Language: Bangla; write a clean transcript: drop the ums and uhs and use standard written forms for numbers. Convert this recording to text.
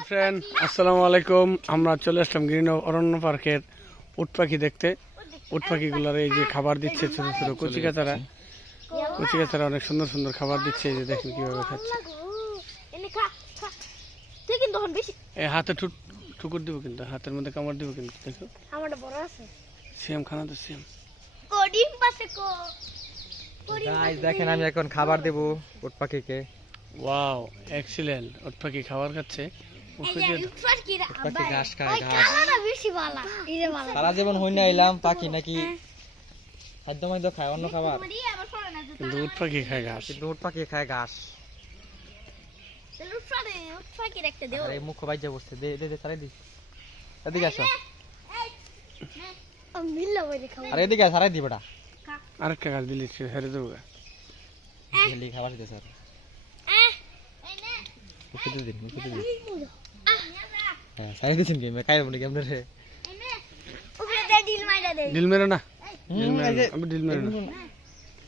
হাই ফ্রেন্ড, আসসালামু আলাইকুম। আমরা চলে আসলাম গ্রিন অরণ্য পার্কের উট পাখি দেখতে। উট পাখিগুলোর এই যে খাবার দিচ্ছে, ছোট ছোট কচিকাচারা অনেক সুন্দর সুন্দর খাবার দিচ্ছে। এই যে দেখেন কিভাবে খাচ্ছে। এই হাতে ঠুকুর দিব, কিন্তু হাতের মধ্যে কামড় দিব, কিন্তু দেখো সিয়াম খানা তো সিয়াম। গাইস দেখেন আমি এখন খাবার দেব উট পাখিকে। Wow, excellent. উট পাখি খাবার খাচ্ছে। পাখি ঘাস খায়, ঘাস। সারা জীবন হইনা এলাম পাখি নাকি খাদ্য মাদ্য খায় অন্য খাবার, কিন্তু উট পাখি খায় ঘাস। কিন্তু উট পাখি খায় ঘাস। আরে মুখ বাইজা বসছে, দে দে দে তারে দি। এদিকে আসো, আরে এদিকে আস, আরে দি বেটা। আরেকটা ঘাস দিলি হেরে দেবো। জেলি খাবার দিতে স্যার, মুখে দিন, মুখে দিন। হ্যাঁ সাইড দিছেন কি মে খাইব নাকি আপনারে? ডিল মেরো না, ডিল মেরো না, আমি ডিল মেরো না।